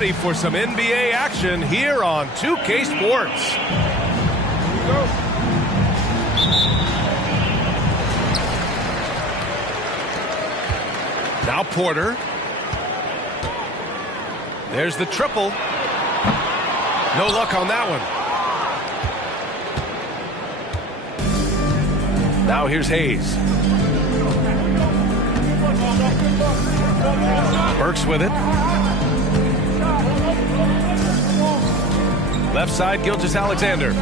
Ready for some NBA action here on 2K Sports. Now Porter. There's the triple. No luck on that one. Now here's Hayes. Burks with it. Left side, Gilgeous-Alexander.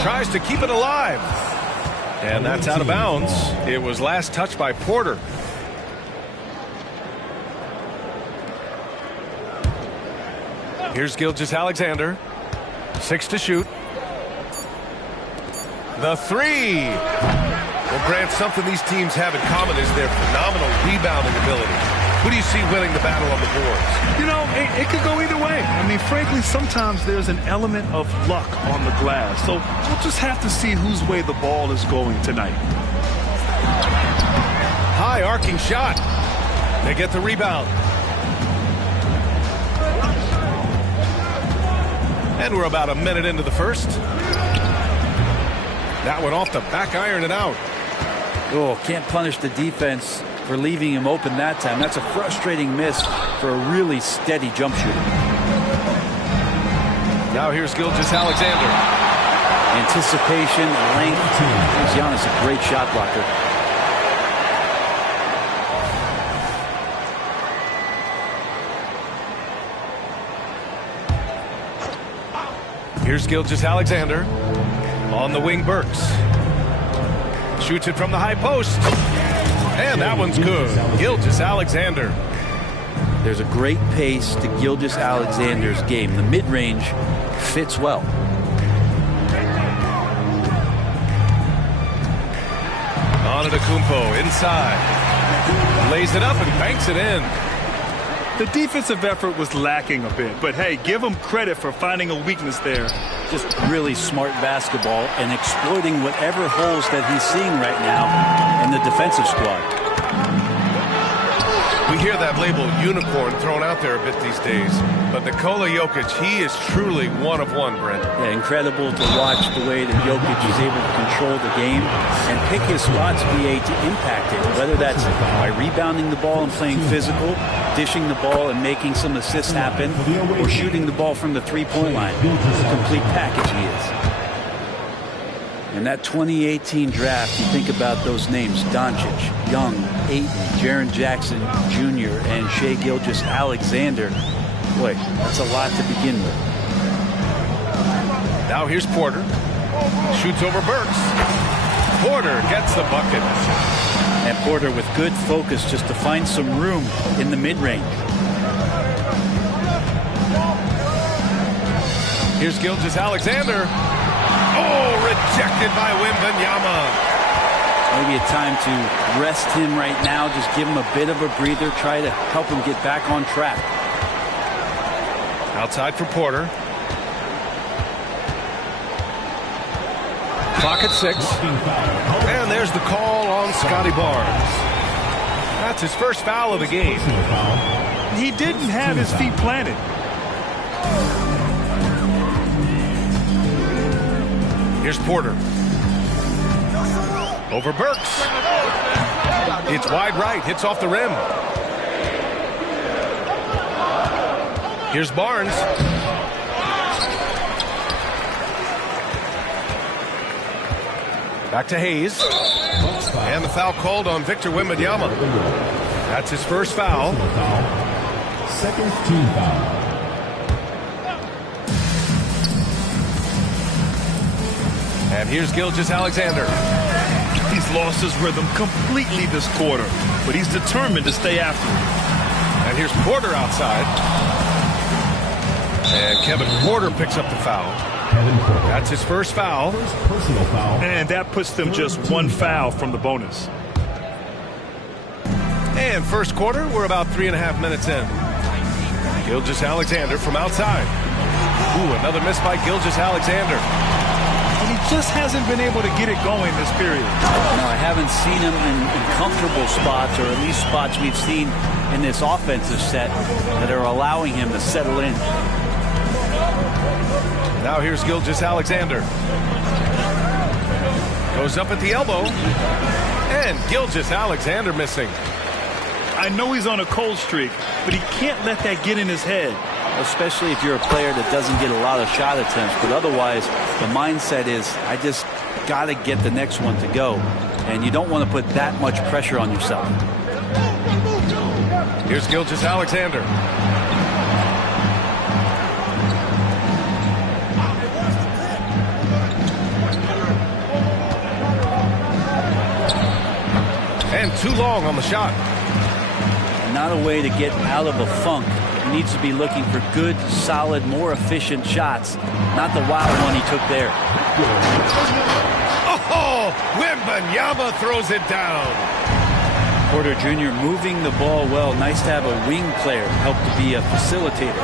Tries to keep it alive. And that's out of bounds. It was last touched by Porter. Here's Gilgeous-Alexander. 6 to shoot. The three. Well, Grant, something these teams have in common is their phenomenal rebounding ability. Who do you see winning the battle on the boards? You know, it could go either way. I mean, frankly, sometimes there's an element of luck on the glass. So we'll just have to see whose way the ball is going tonight. High arcing shot. They get the rebound. And we're about a minute into the first. That one off the back iron and out. Oh, can't punish the defense for leaving him open that time. That's a frustrating miss for a really steady jump shooter. Now here's Gilgeous-Alexander. Anticipation, length. Giannis a great shot blocker. Here's Gilgeous-Alexander. On the wing, Burks. Shoots it from the high post. And that one's good. Gilgeous-Alexander. There's a great pace to Gilgeous-Alexander's game. The mid-range fits well. Antetokounmpo inside. Lays it up and banks it in. The defensive effort was lacking a bit, but hey, give him credit for finding a weakness there. Just really smart basketball and exploiting whatever holes that he's seeing right now in the defensive squad. We hear that label unicorn thrown out there a bit these days, but Nikola Jokic, he is truly one of one, Brent. Yeah, incredible to watch the way that Jokic is able to control the game and pick his spots, BA, to impact it, whether that's by rebounding the ball and playing physical, dishing the ball and making some assists happen, or shooting the ball from the three-point line. The complete package he is. In that 2018 draft, you think about those names: Doncic, Young, Ayton, Jaren Jackson Jr., and Shai Gilgeous-Alexander. Boy, that's a lot to begin with. Now here's Porter. Shoots over Burks. Porter gets the bucket. And Porter with good focus just to find some room in the mid-range. Here's Gilgeous-Alexander. Oh, rejected by Wembanyama. Maybe a time to rest him right now. Just give him a bit of a breather. Try to help him get back on track. Outside for Porter. Clock at 6. And there's the call on Scotty Barnes. That's his first foul of the game. He didn't have his feet planted. Here's Porter. Over Burks. It's wide right. Hits off the rim. Here's Barnes. Back to Hayes. And the foul called on Victor Wembanyama. That's his first foul. Second team foul. And here's Gilgeous-Alexander. He's lost his rhythm completely this quarter, but he's determined to stay after it. And here's Porter outside. And Kevin Porter picks up the foul. That's his first foul. Personal foul. And that puts them just one foul from the bonus. And first quarter, we're about 3.5 minutes in. Gilgeous-Alexander from outside. Ooh, another miss by Gilgeous-Alexander. And just hasn't been able to get it going this period. No, I haven't seen him in comfortable spots, or at least spots we've seen in this offensive set that are allowing him to settle in. Now here's Gilgeous-Alexander. Goes up at the elbow. And Gilgeous-Alexander missing. I know he's on a cold streak, but he can't let that get in his head. Especially if you're a player that doesn't get a lot of shot attempts. But otherwise, the mindset is, I just got to get the next one to go. And you don't want to put that much pressure on yourself. Here's Gilgeous-Alexander. And too long on the shot. Not a way to get out of a funk. He needs to be looking for good, solid, more efficient shots. Not the wild one he took there. Oh, Wembanyama throws it down. Porter Jr. moving the ball well. Nice to have a wing player help to be a facilitator.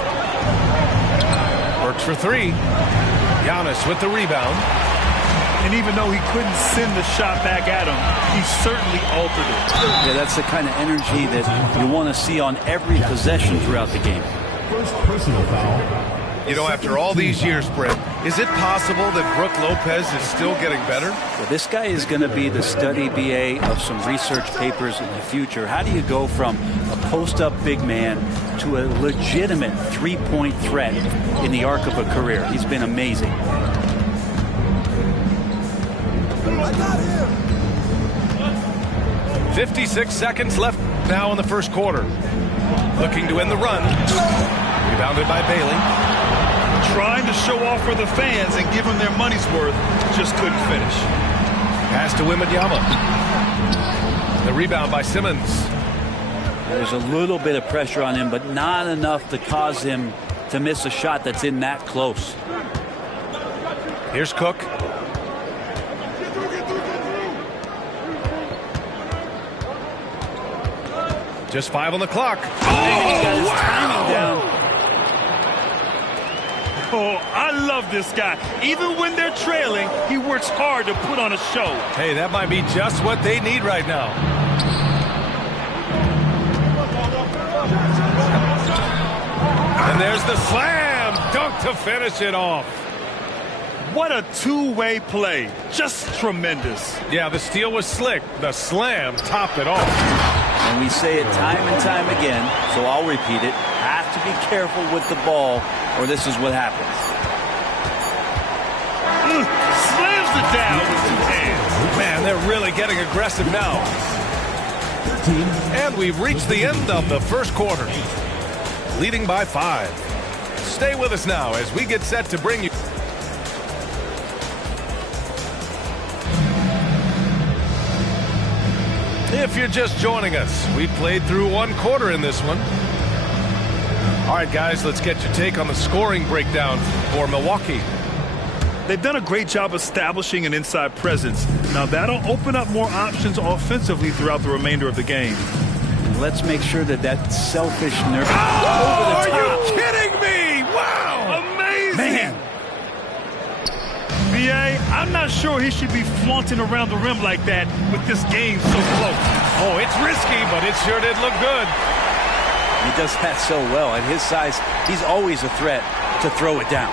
Works for three. Giannis with the rebound. And even though he couldn't send the shot back at him, he certainly altered it. Yeah, that's the kind of energy that you want to see on every possession throughout the game. First personal foul. You know, after all these years, Brent, is it possible that Brook Lopez is still getting better? Well, this guy is going to be the study BA of some research papers in the future. How do you go from a post-up big man to a legitimate three-point threat in the arc of a career? He's been amazing. 56 seconds left now in the first quarter. Looking to end the run. Rebounded by Bailey. Trying to show off for the fans and give them their money's worth, just couldn't finish. Pass to Wembanyama. The rebound by Simmons. There's a little bit of pressure on him, but not enough to cause him to miss a shot that's in that close. Here's Cook. Just 5 on the clock. Oh, wow! Oh, I love this guy. Even when they're trailing, he works hard to put on a show. Hey, that might be just what they need right now. And there's the slam dunk to finish it off. What a two-way play. Just tremendous. Yeah, the steal was slick. The slam topped it off. And we say it time and time again, so I'll repeat it. Have to be careful with the ball, or this is what happens. Slams it down with 2 hands. Man, they're really getting aggressive now. And we've reached the end of the first quarter. Leading by 5. Stay with us now as we get set to bring you. If you're just joining us, we played through 1 quarter in this one. All right, guys, let's get your take on the scoring breakdown for Milwaukee. They've done a great job establishing an inside presence. Now that'll open up more options offensively throughout the remainder of the game. Let's make sure that selfish nerve. Oh, are you kidding me? Wow! Amazing! Man! BA, I'm not sure he should be flaunting around the rim like that with this game so close. Oh, it's risky, but it sure did look good. He does that so well. At his size, he's always a threat to throw it down.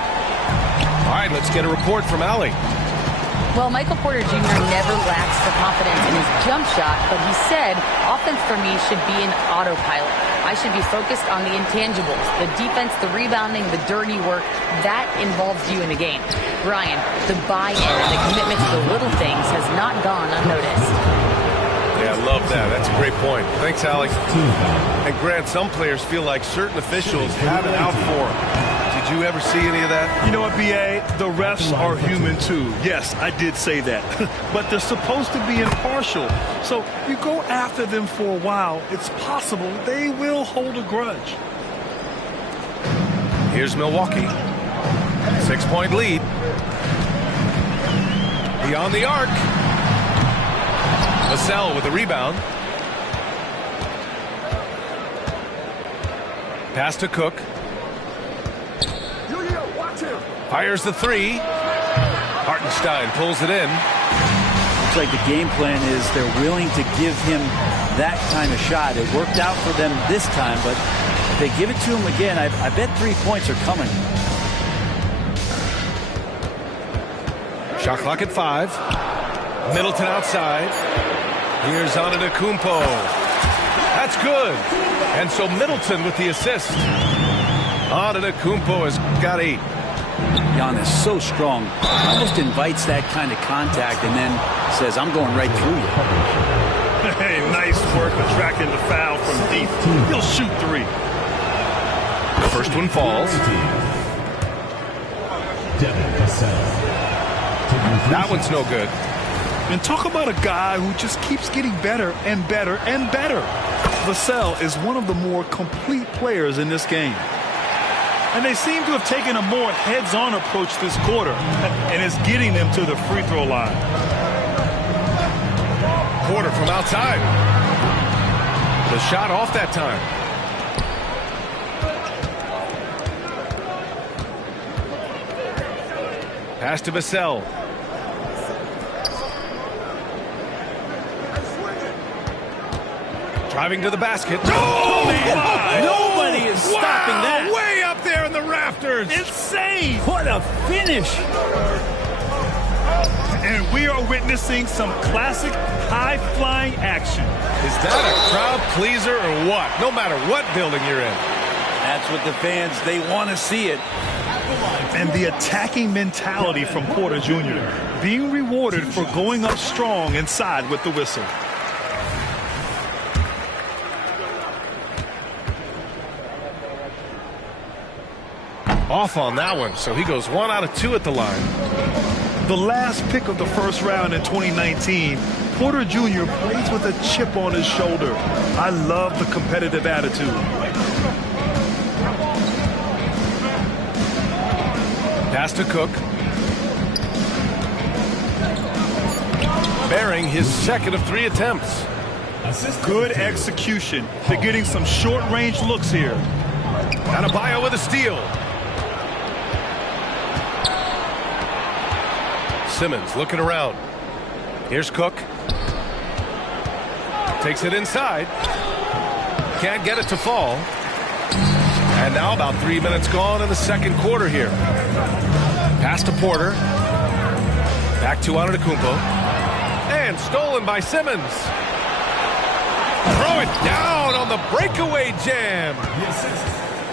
All right, let's get a report from Allie. Well, Michael Porter Jr. never lacks the confidence in his jump shot, but he said, offense for me should be an autopilot. I should be focused on the intangibles, the defense, the rebounding, the dirty work. That involves you in the game. Brian, the buy-in and the commitment to the little things has not gone unnoticed. Yeah, I love that. That's a great point. Thanks, Alex. And Grant, some players feel like certain officials have it out for them. Did you ever see any of that? You know what, BA? The refs are human too. Yes, I did say that. But they're supposed to be impartial. So you go after them for a while, it's possible they will hold a grudge. Here's Milwaukee. 6-point lead. Beyond the arc. Vassell with the rebound. Pass to Cook. Fires the 3. Hartenstein pulls it in. Looks like the game plan is they're willing to give him that kind of shot. It worked out for them this time, but if they give it to him again, I bet 3 points are coming. Shot clock at 5. Middleton outside. Here's Antetokounmpo. That's good. And so Middleton with the assist. Antetokounmpo has got 8. Giannis so strong, almost invites that kind of contact and then says, I'm going right through you. Hey, nice work attracting the foul from deep. He'll shoot 3. The first one falls. That one's no good. And talk about a guy who just keeps getting better and better and better. Vassell is one of the more complete players in this game. And they seem to have taken a more heads-on approach this quarter, and it's getting them to the free throw line. Porter from outside. The shot off that time. Pass to Vassell. Driving to the basket. Oh, man. Nobody is stopping that. Way up there in the rafters. Insane. What a finish. And we are witnessing some classic high-flying action. Is that a crowd pleaser or what? No matter what building you're in. That's what the fans, they want to see it. And the attacking mentality from Porter Jr. being rewarded for going up strong inside with the whistle. Off on that one, so he goes 1 out of 2 at the line. The last pick of the first round in 2019, Porter Jr. plays with a chip on his shoulder. I love the competitive attitude. Pass to Cook. Bearing his second of 3 attempts. Good execution. They're getting some short-range looks here. Adebayo with a steal. Simmons looking around. Here's Cook. Takes it inside. Can't get it to fall. And now about 3 minutes gone in the second quarter here. Pass to Porter. Back to Antetokounmpo. And stolen by Simmons. Throw it down on the breakaway jam.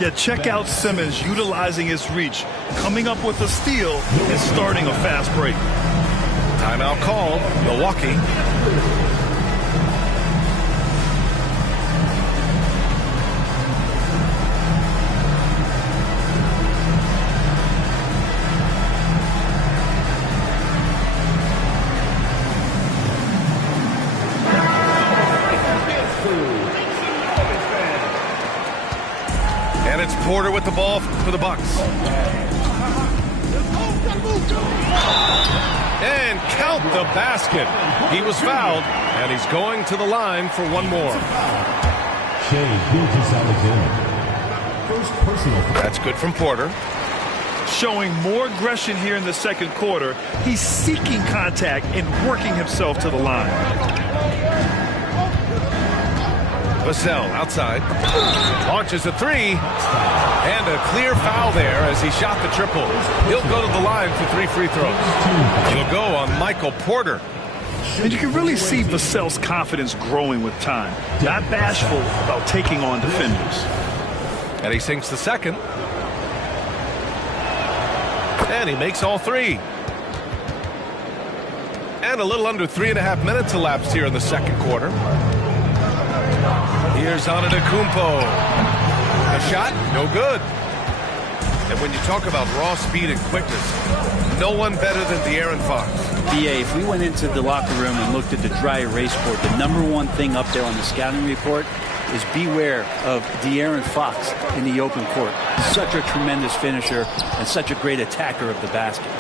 Yeah, check out Simmons utilizing his reach, coming up with a steal and starting a fast break. Timeout called. Milwaukee. And it's Porter with the ball for the Bucks. And count the basket. He was fouled, and he's going to the line for one more. First personal. That's good from Porter. Showing more aggression here in the second quarter. He's seeking contact and working himself to the line. Vassell outside. Launches a 3. And a clear foul there as he shot the triple. He'll go to the line for 3 free throws. He'll go on Michael Porter. And you can really see Vassell's confidence growing with time. Not bashful about taking on defenders. And he sinks the second. And he makes all 3. And a little under 3.5 minutes elapsed here in the second quarter. Here's Antetokounmpo. A shot, no good. And when you talk about raw speed and quickness, no one better than De'Aaron Fox. BA, if we went into the locker room and looked at the dry erase board, the #1 thing up there on the scouting report is beware of De'Aaron Fox in the open court. Such a tremendous finisher and such a great attacker of the basket.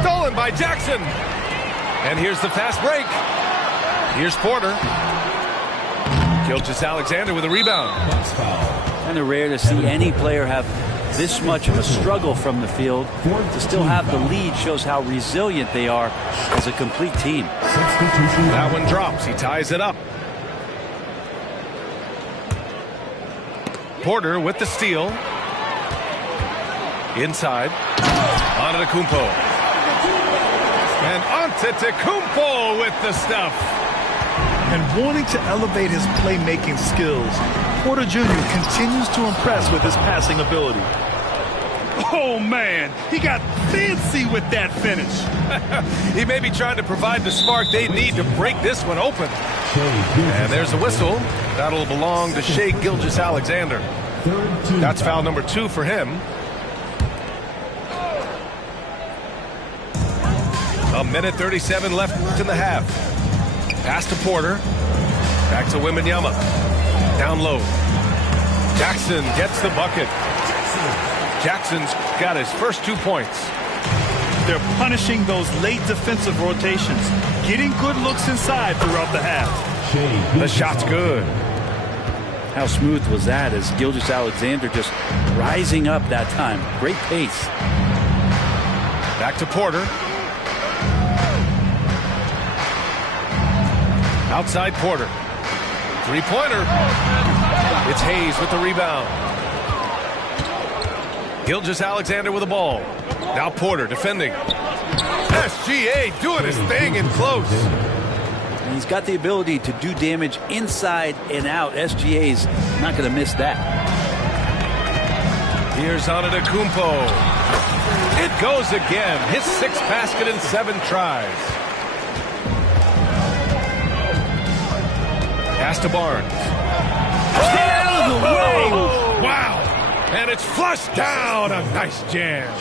Stolen by Jackson. And here's the fast break. Here's Porter. Gilgeous-Alexander with a rebound. Kind of rare to see any player have this much of a struggle from the field to still have the lead shows how resilient they are as a complete team. That one drops. He ties it up. Porter with the steal. Inside. Antetokounmpo. And Antetokounmpo with the stuff. And wanting to elevate his playmaking skills, Porter Jr. continues to impress with his passing ability. Oh, man, he got fancy with that finish. He may be trying to provide the spark they need to break this one open. And there's a whistle. That'll belong to Shai Gilgeous-Alexander. That's foul number 2 for him. A minute 37 left in the half. Pass to Porter. Back to Wembanyama. Down low. Jackson gets the bucket. Jackson's got his first 2 points. They're punishing those late defensive rotations, getting good looks inside throughout the half. The shot's good. How smooth was that as Gilgeous-Alexander just rising up that time. Great pace. Back to Porter. Outside Porter. Three-pointer. It's Hayes with the rebound. Gilgeous-Alexander with the ball. Now Porter defending. SGA doing his thing in close. And he's got the ability to do damage inside and out. SGA's not going to miss that. Here's Antetokounmpo. It goes again. His 6th basket in 7 tries. Pass to Barnes. Out of the way. Wow. And it's flushed down. A nice jam.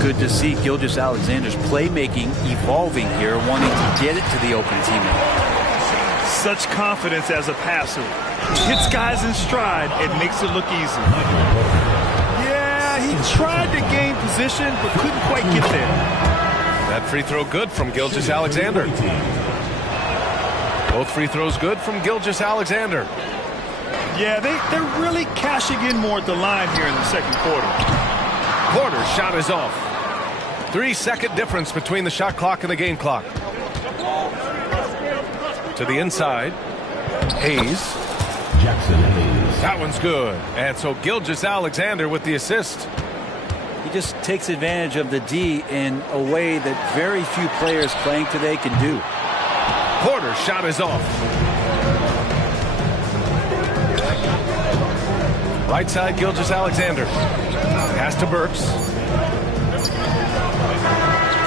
Good to see Gilgeous-Alexander's playmaking evolving here, wanting to get it to the open teammate. Such confidence as a passer. Hits guys in stride and makes it look easy. Yeah, he tried to gain position but couldn't quite get there. That free throw good from Gilgeous-Alexander. Both free throws good from Gilgeous-Alexander. Yeah, they're really cashing in more at the line here in the second quarter. Porter's shot is off. 3-second difference between the shot clock and the game clock. To the inside. Hayes. Jackson Hayes. That one's good. And so Gilgeous-Alexander with the assist. He just takes advantage of the D in a way that very few players playing today can do. Porter's shot is off. Right side, Gilgeous-Alexander. Pass to Burks.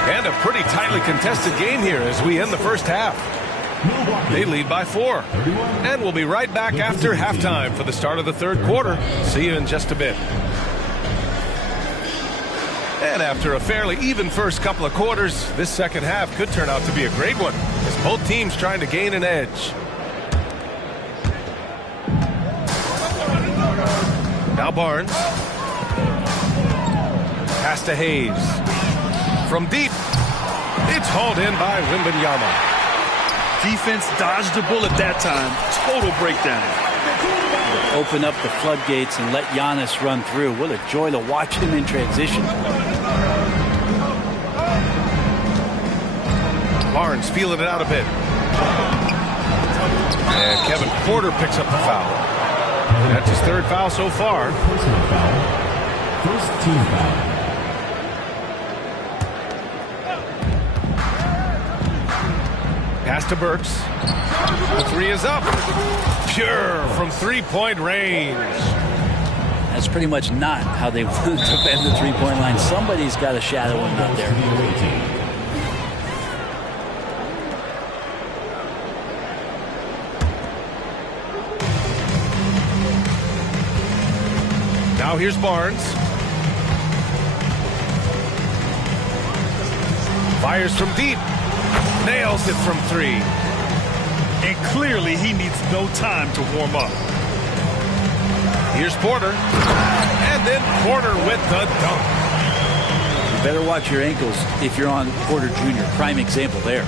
And a pretty tightly contested game here as we end the first half. They lead by 4. And we'll be right back after halftime for the start of the third quarter. See you in just a bit. And after a fairly even first couple of quarters, this second half could turn out to be a great one as both teams trying to gain an edge. Now Barnes. Pass to Hayes. From deep. It's hauled in by Wembanyama. Defense dodged the bullet that time. Total breakdown. Open up the floodgates and let Giannis run through. What a joy to watch him in transition. Barnes feeling it out a bit. And Kevin Porter picks up the foul. That's his 3rd foul so far. Personal foul. First team foul. Pass to Burks. The 3 is up. Pure from 3-point range. That's pretty much not how they want to defend the 3-point line. Somebody's got a shadow him out there. Now here's Barnes. Fires from deep. Nails it from 3. And clearly he needs no time to warm up. Here's Porter. And then Porter with the dunk. You better watch your ankles if you're on Porter Jr. Prime example there.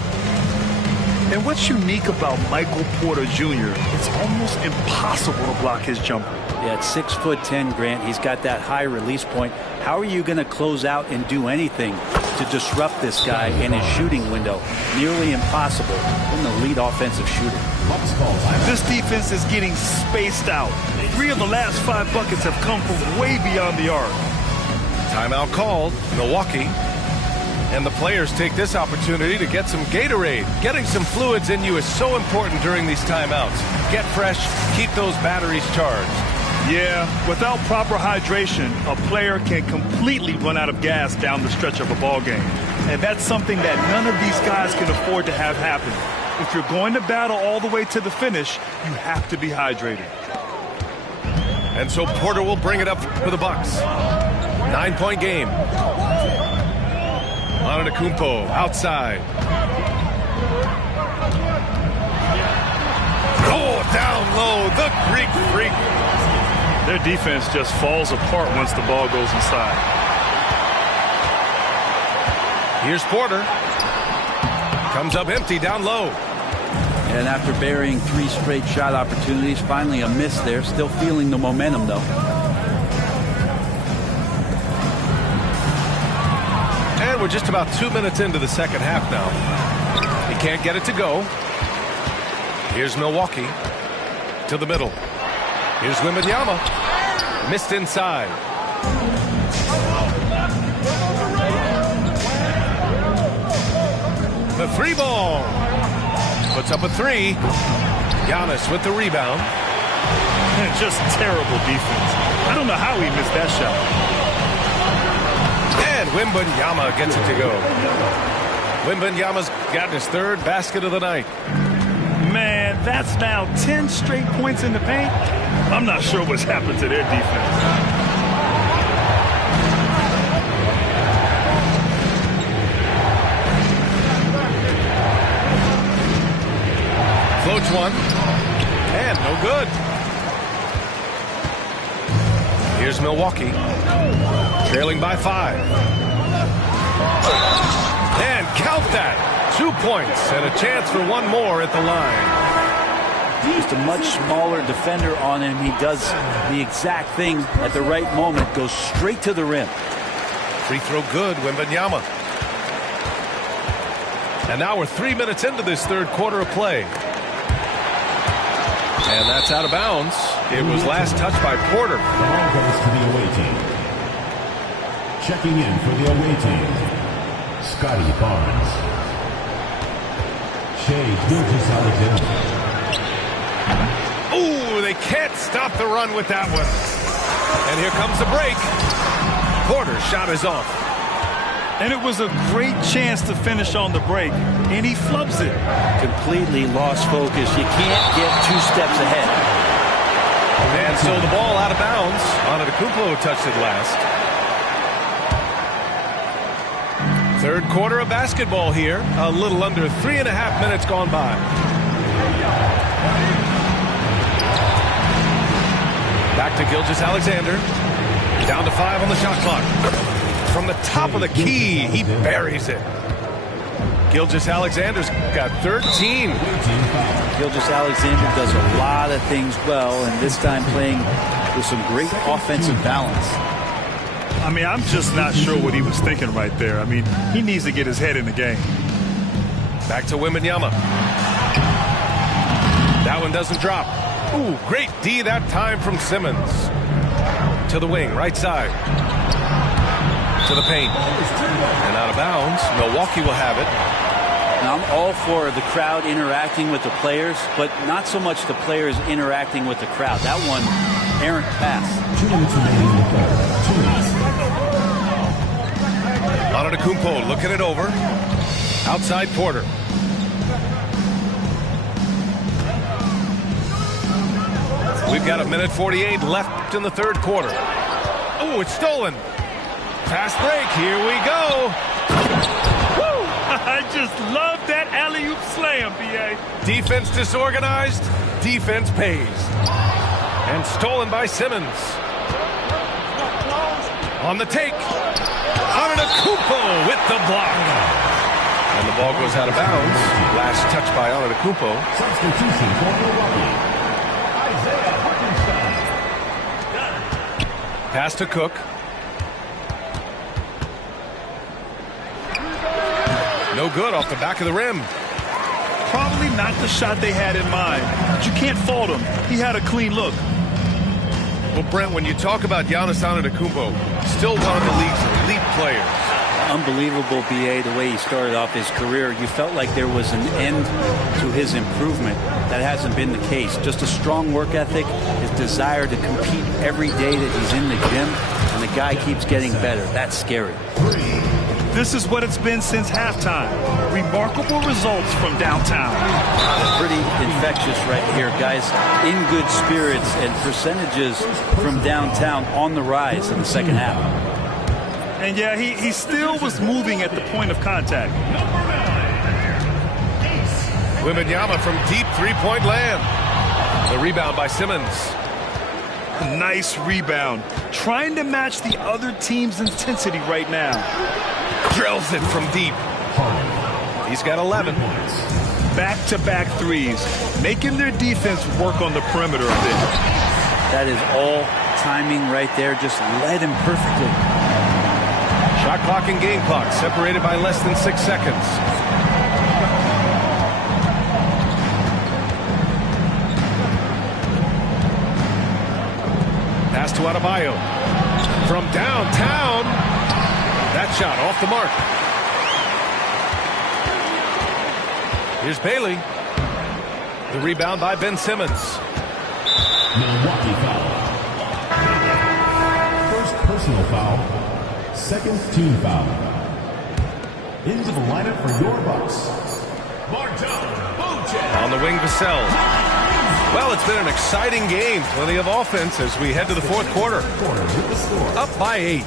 And what's unique about Michael Porter Jr., it's almost impossible to block his jumper. Yeah, at 6'10", Grant, he's got that high release point. How are you going to close out and do anything to disrupt this guy in his shooting window? Nearly impossible in the lead offensive shooter. This defense is getting spaced out. 3 of the last 5 buckets have come from way beyond the arc. Timeout called, Milwaukee. And the players take this opportunity to get some Gatorade. Getting some fluids in you is so important during these timeouts. Get fresh, keep those batteries charged. Yeah, without proper hydration, a player can completely run out of gas down the stretch of a ball game. And that's something that none of these guys can afford to have happen. If you're going to battle all the way to the finish, you have to be hydrated. And so Porter will bring it up for the Bucks. 9-point game. Antetokounmpo outside. Oh, down low, the Greek freak. Their defense just falls apart once the ball goes inside. Here's Porter. Comes up empty down low. And after burying 3 straight shot opportunities, finally a miss there. Still feeling the momentum, though. And we're just about 2 minutes into the second half now. He can't get it to go. Here's Milwaukee to the middle. Here's Wembanyama. Missed inside. The 3 ball. Puts up a 3. Giannis with the rebound. Just terrible defense. I don't know how he missed that shot. And Wembanyama gets it to go. Wembanyama's gotten his 3rd basket of the night. Man, that's now 10 straight points in the paint. I'm not sure what's happened to their defense. Floats one. And no good. Here's Milwaukee. Trailing by 5. And count that. 2 points and a chance for one more at the line. Just a much smaller defender on him. He does the exact thing at the right moment. Goes straight to the rim. Free throw good, Wembanyama. And now we're 3 minutes into this 3rd quarter of play. And that's out of bounds. It was last touched by Porter. The ball goes to the away team. Checking in for the away team, Scotty Barnes. Shai Gilgeous-Alexander. Ooh, they can't stop the run with that one. And here comes the break. Porter's shot is off. And it was a great chance to finish on the break, and he flubs it. Completely lost focus. You can't get 2 steps ahead. And so the ball out of bounds. Antetokounmpo touched it last. 3rd quarter of basketball here. A little under 3.5 minutes gone by. Back to Gilgeous-Alexander. Down to 5 on the shot clock. From the top of the key, he buries it. Gilgeous-Alexander's got 13. Gilgeous-Alexander does a lot of things well, and this time playing with some great offensive balance. I mean, I'm just not sure what he was thinking right there. I mean, he needs to get his head in the game. Back to Wembanyama. That one doesn't drop. Ooh, great D that time from Simmons. To the wing, right side. To the paint. And out of bounds. Milwaukee will have it. Now, I'm all for the crowd interacting with the players, but not so much the players interacting with the crowd. That one, errant pass. 2 minutes remaining in the third. 2 minutes. Antetokounmpo looking it over. Outside Porter. We've got 1:48 left in the 3rd quarter. Oh, it's stolen. Fast break. Here we go. Woo! I just love that alley-oop slam, B.A. Defense disorganized. Defense pays. And stolen by Simmons. On the take. Antetokounmpo with the block. And the ball goes out of bounds. Last touch by Antetokounmpo. Substitution for Milwaukee. Isaiah Hartenstein. Pass to Cook. No good off the back of the rim. Probably not the shot they had in mind, but you can't fault him. He had a clean look. Well, Brent, when you talk about Giannis Antetokounmpo, still one of the league's elite players. Unbelievable, BA, the way he started off his career. You felt like there was an end to his improvement. That hasn't been the case. Just a strong work ethic, his desire to compete every day that he's in the gym, and the guy keeps getting better. That's scary. This is what it's been since halftime. Remarkable results from downtown. Pretty infectious right here, guys. In good spirits and percentages from downtown on the rise in the second half. And yeah, he still was moving at the point of contact. Wembanyama from deep three-point land. The rebound by Simmons. Nice rebound. Trying to match the other team's intensity right now. Drills it from deep. He's got 11. Back-to-back threes, making their defense work on the perimeter a bit. That is all timing right there. Just led him perfectly. Shot clock and game clock separated by less than 6 seconds. Pass to Adebayo. From downtown. That shot off the mark. Here's Bailey. The rebound by Ben Simmons. Milwaukee foul. First personal foul. Second team foul. Into the lineup for your Bucks. On the wing, Vassell. Well, it's been an exciting game. Plenty of offense as we head to the fourth quarter. Up by 8.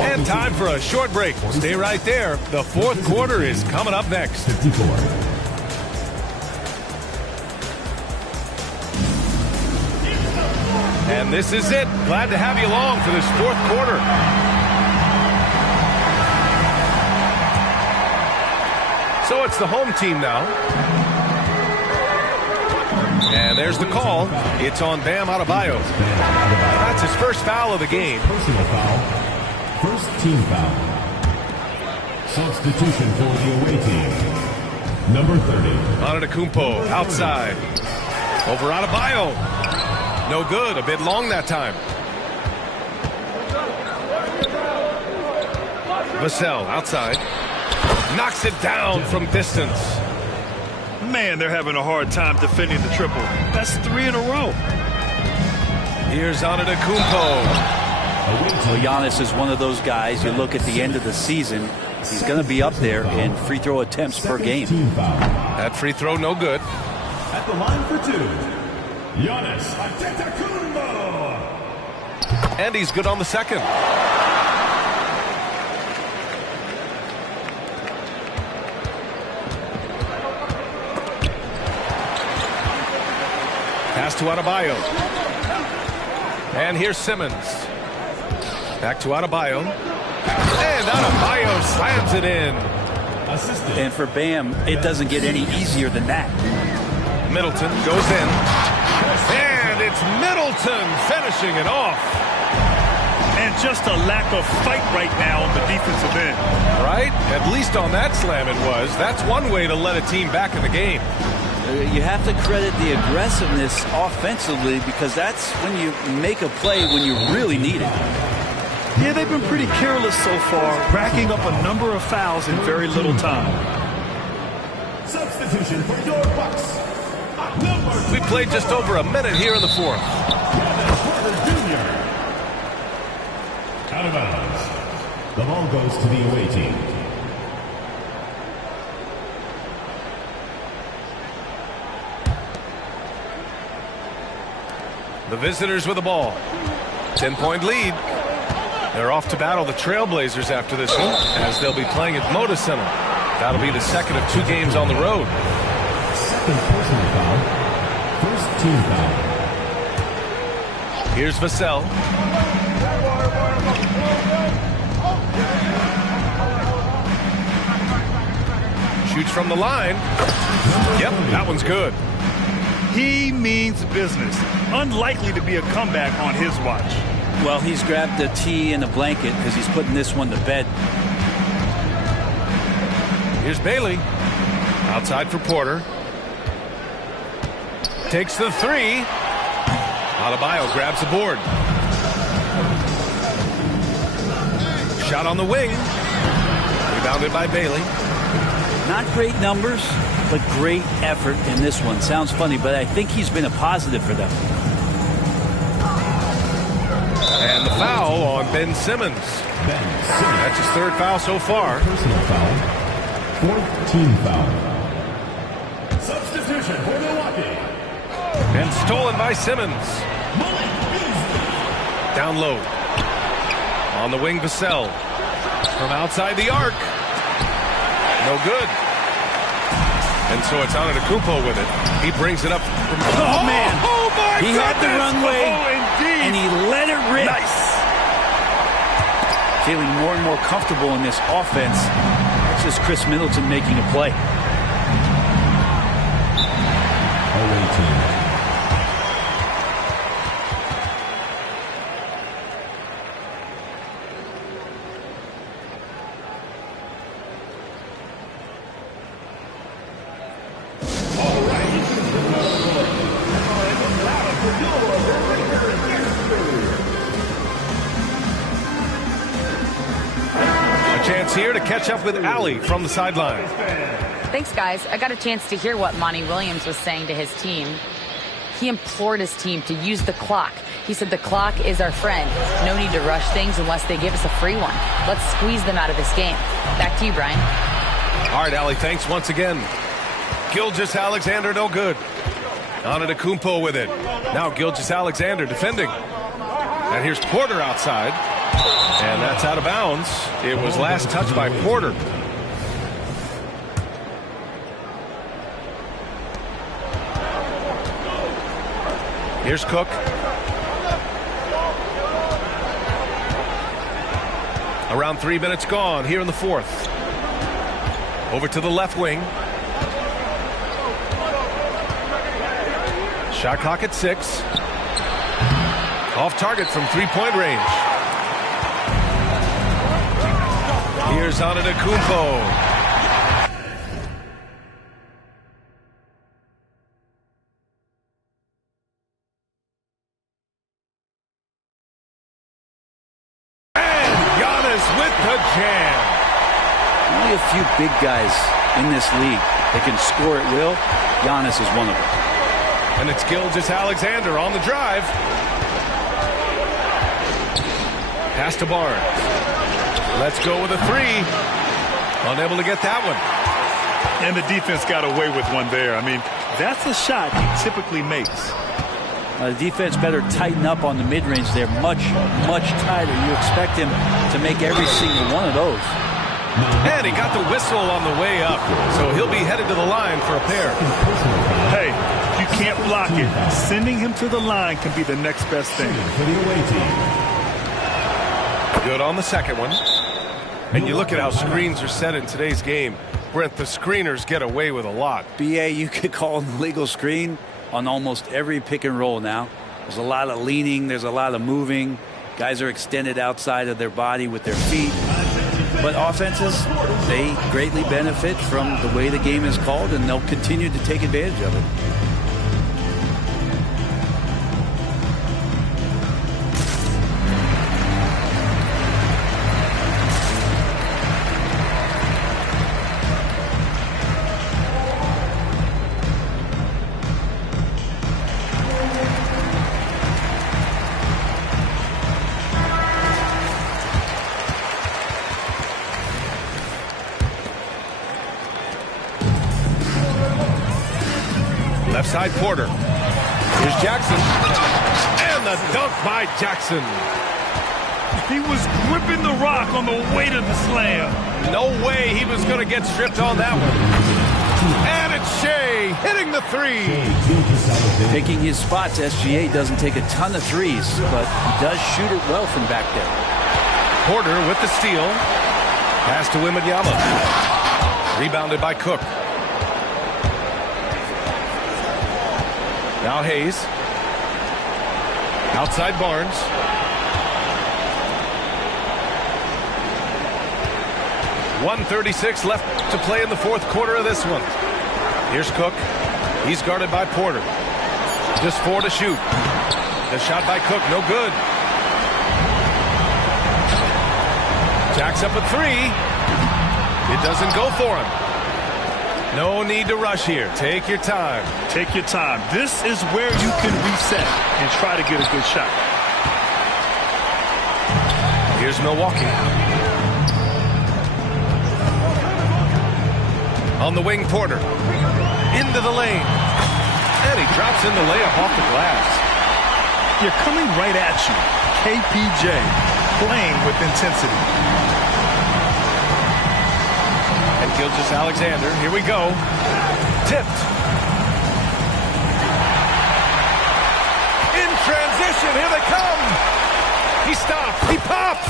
And time for a short break. Stay right there. The fourth quarter is coming up next. 54. And this is it. Glad to have you along for this fourth quarter. So it's the home team now. And there's the call. It's on Bam Adebayo. That's his first foul of the game. Personal foul. First team foul. Substitution for the away team. Number 30. Antetokounmpo outside. Over Adebayo. No good. A bit long that time. Vassell outside. Knocks it down from distance. Man, they're having a hard time defending the triple. That's 3 in a row. Here's Antetokounmpo. Well, Giannis is one of those guys, you look at the end of the season, he's going to be up there in free throw attempts per game. That free throw no good. At the line for 2. Giannis Antetokounmpo. And he's good on the second. Pass to Adebayo. And here's Simmons. Back to Adebayo. And Adebayo slams it in. And for Bam, it doesn't get any easier than that. Middleton goes in. And it's Middleton finishing it off. And just a lack of fight right now on the defensive end. Right? At least on that slam it was. That's one way to let a team back in the game. You have to credit the aggressiveness offensively because that's when you make a play when you really need it. Yeah, they've been pretty careless so far, racking up a number of fouls in very little time. Substitution for your Bucks. We played just over a minute here in the fourth. Out of bounds. The ball goes to the away team. The visitors with the ball. 10-point lead. They're off to battle the Trailblazers after this one, as they'll be playing at Moda Center. That'll be the second of 2 games on the road. Second personal foul. First team foul. Here's Vassell. Shoots from the line. Yep, that one's good. He means business. Unlikely to be a comeback on his watch. Well, he's grabbed the tee and a blanket because he's putting this one to bed. Here's Bailey. Outside for Porter. Takes the three. Adebayo grabs the board. Shot on the wing. Rebounded by Bailey. Not great numbers, but great effort in this one. Sounds funny, but I think he's been a positive for them. And the foul on Ben Simmons. That's his third foul so far. Personal foul. Fourth team foul. Substitution for Milwaukee. And stolen by Simmons. Down low. On the wing, Vassell. From outside the arc. No good. And so it's Antetokounmpo with it. He brings it up from... Oh, man. Oh, my He had the runway, indeed. and he let it rip. Nice. Feeling more and more comfortable in this offense. It's just Chris Middleton making a play. Away team. Here to catch up with Allie from the sideline. Thanks, guys. I got a chance to hear what Monty Williams was saying to his team. He implored his team to use the clock. He said the clock is our friend. No need to rush things unless they give us a free one. Let's squeeze them out of this game. Back to you, Brian. All right, Allie, thanks once again. Gilgeous-Alexander, no good. Antetokounmpo with it. Now Gilgeous-Alexander defending. And here's Porter outside. And that's out of bounds. It was last touched by Porter. Here's Cook. Around 3 minutes gone here in the fourth. Over to the left wing. Shot clock at 6. Off target from three-point range. Here's Antetokounmpo. And Giannis with the jam. Only a few big guys in this league that can score at will. Giannis is one of them. And it's Gilgeous-Alexander on the drive. Pass to Barnes. Let's go with a three. Unable to get that one. And the defense got away with one there. I mean, that's a shot he typically makes. The defense better tighten up on the mid-range. They're much, much tighter. You expect him to make every single one of those. And he got the whistle on the way up. So he'll be headed to the line for a pair. Hey, you can't block it. Sending him to the line can be the next best thing. For the away team. Good on the second one. And you look at how screens are set in today's game. Brent, the screeners get away with a lot. BA, you could call an illegal screen on almost every pick and roll now. There's a lot of leaning. There's a lot of moving. Guys are extended outside of their body with their feet. But offenses, they greatly benefit from the way the game is called, and they'll continue to take advantage of it. Left side Porter. Here's Jackson. And the dunk by Jackson. He was gripping the rock on the way to the slam. No way he was going to get stripped on that one. And it's Shea hitting the three. Picking his spots, SGA doesn't take a ton of threes, but he does shoot it well from back there. Porter with the steal. Pass to Wembanyama. Rebounded by Cook. Now Hayes. Outside Barnes. .136 left to play in the fourth quarter of this one. Here's Cook. He's guarded by Porter. Just 4 to shoot. The shot by Cook, no good. Jacks up a 3. It doesn't go for him. No need to rush here. Take your time. Take your time. This is where you can reset and try to get a good shot. Here's Milwaukee. On the wing, Porter. Into the lane. And he drops in the layup off the glass. You're coming right at you. KPJ playing with intensity. And Gilgeous-Alexander. Here we go. Tipped. In transition. Here they come. He stops. He pops.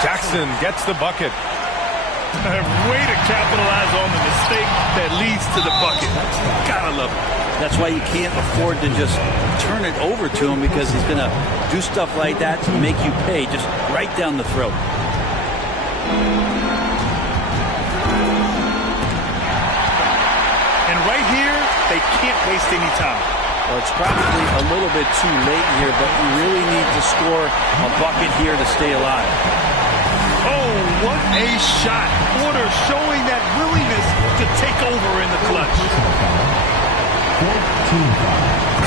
Jackson gets the bucket. Way to capitalize on the mistake that leads to the bucket. Gotta love it. That's why you can't afford to just turn it over to him, because he's going to do stuff like that to make you pay just right down the throat. And right here, they can't waste any time. Well, it's probably a little bit too late here, but you really need to score a bucket here to stay alive. Oh, what a shot. Porter showing that willingness to take over in the clutch.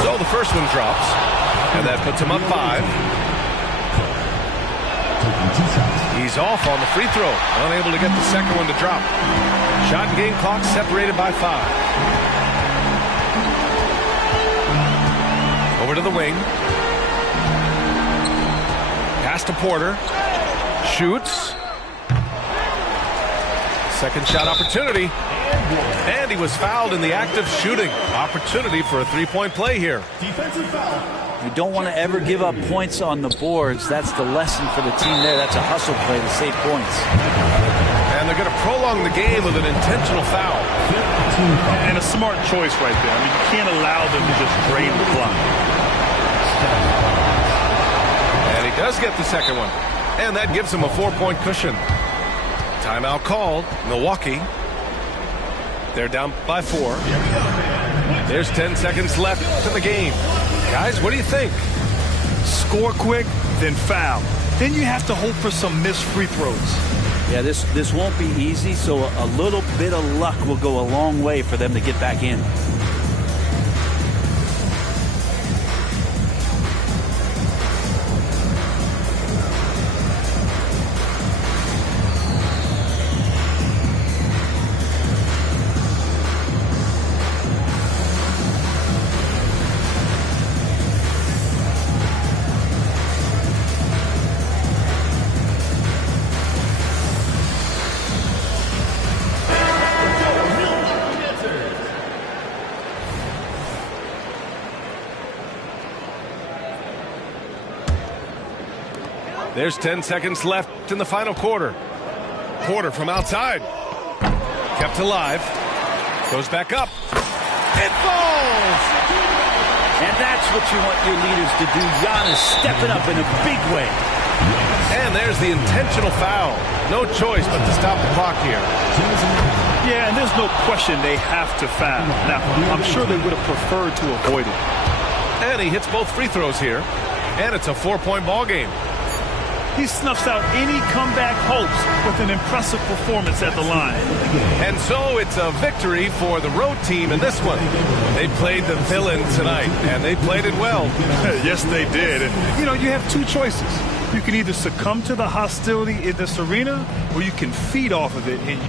So the first one drops, and that puts him up 5. He's off on the free throw, unable to get the second one to drop. Shot and game clock separated by 5. Over to the wing. Pass to Porter. Shoots. Second shot opportunity. And he was fouled in the act of shooting. Opportunity for a three-point play here. Defensive foul. You don't want to ever give up points on the boards. That's the lesson for the team there. That's a hustle play to save points. And they're going to prolong the game with an intentional foul. And a smart choice right there. I mean, you can't allow them to just drain the clock. And he does get the second one. And that gives him a 4-point cushion. Timeout called. Milwaukee. They're down by 4. There's 10 seconds left in the game. Guys, what do you think? Score quick, then foul. Then you have to hope for some missed free throws. Yeah, this won't be easy, so a little bit of luck will go a long way for them to get back in. There's 10 seconds left in the final quarter. Porter from outside. Kept alive. Goes back up. It falls! And that's what you want your leaders to do. Giannis stepping up in a big way. And there's the intentional foul. No choice but to stop the clock here. Yeah, and there's no question they have to foul. Now, I'm sure they would have preferred to avoid it. And he hits both free throws here. And it's a 4-point ball game. He snuffs out any comeback hopes with an impressive performance at the line. And so it's a victory for the road team in this one. They played the villain tonight, and they played it well. Yes, they did. And, you have two choices. You can either succumb to the hostility in this arena, or you can feed off of it. And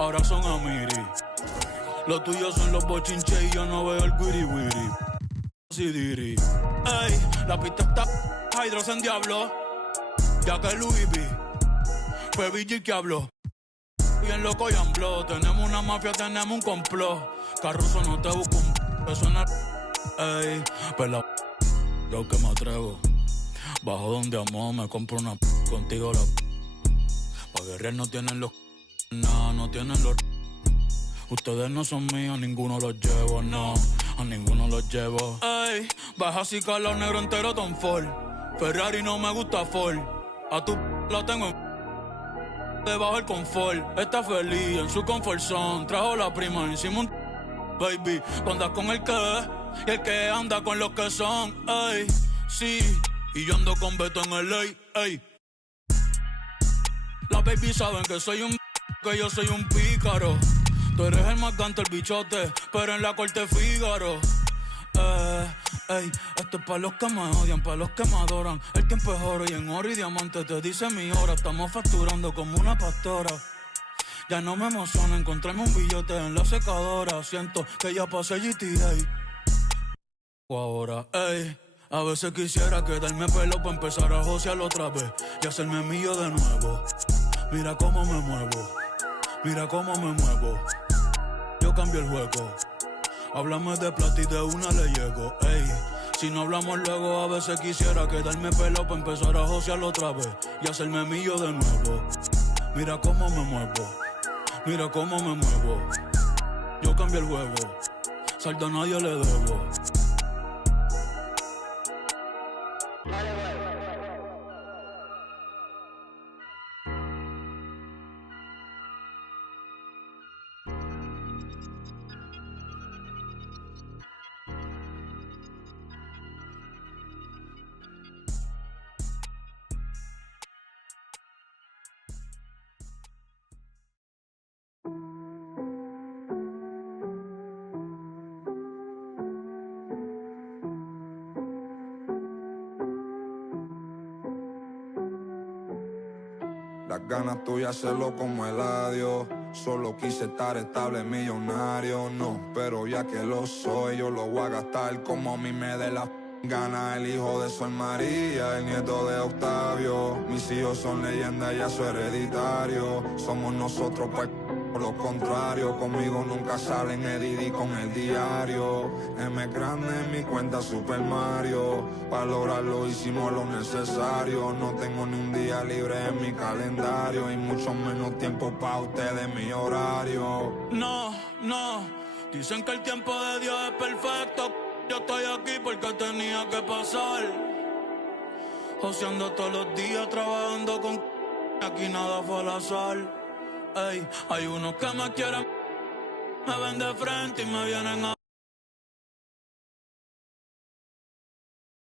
Ahora son amiri. Los tuyos son los bochinches y yo no veo el wiri wiri. Sidiri. Ey, la pista está Hydros en diablo. Ya que Louis V fue VG que habló. Bien loco y ambló. Tenemos una mafia, tenemos un complot. Carruso no te busco un eso no. Ey, pero lo que me atrevo. Bajo donde amo, me compro una contigo la. Pa' guerrear no tienen los. No tienen los. Ustedes no son míos, ninguno los llevo, no. A ninguno los llevo. Ey, baja así los negro entero Tom Ford. Ferrari no me gusta Ford. A tu la tengo debajo el confort. Está feliz en su comfort zone. Trajo la prima encima un baby. Tú andas con el que y el que anda con los que son. Ey, sí. Y yo ando con Beto en el ey. Las baby saben que soy un que yo soy un pícaro. Tú eres el más ganto, el bichote, pero en la corte Fígaro. Ey, esto es pa' los que me odian, pa' los que me adoran. El tiempo es oro y en oro y diamante te dice mi hora. Estamos facturando como una pastora. Ya no me emociona encontrarme un billete en la secadora. Siento que ya pasé GTA. O ahora, ey, a veces quisiera quedarme pelo pa' empezar a josear otra vez y hacerme mío de nuevo. Mira cómo me muevo, mira cómo me muevo. Yo cambio el juego. Háblame de plata y de una le llego, ey. Si no hablamos luego, a veces quisiera quedarme pelo pa' empezar a josear otra vez y hacerme mío de nuevo. Mira cómo me muevo, mira cómo me muevo. Yo cambio el juego, saldo a nadie le debo. Las ganas tuyas hacerlo como el adiós. Solo quise estar estable, millonario, no. Pero ya que lo soy, yo lo voy a gastar como a mí me dé la gana. El hijo de Sol María, el nieto de Octavio. Mis hijos son leyendas, ya soy hereditario. Somos nosotros, pues, por lo contrario. Conmigo nunca salen Edidi con el diario. M grande en mi cuenta Super Mario. Para lograrlo hicimos lo necesario. No tengo ni un día libre en mi calendario. Y mucho menos tiempo pa' ustedes, mi horario. No, dicen que el tiempo de Dios es perfecto. Yo estoy aquí porque tenía que pasar. Joseando todos los días, trabajando con aquí nada fue al azar. Ey, hay unos que me quieren, me ven de frente y me vienen a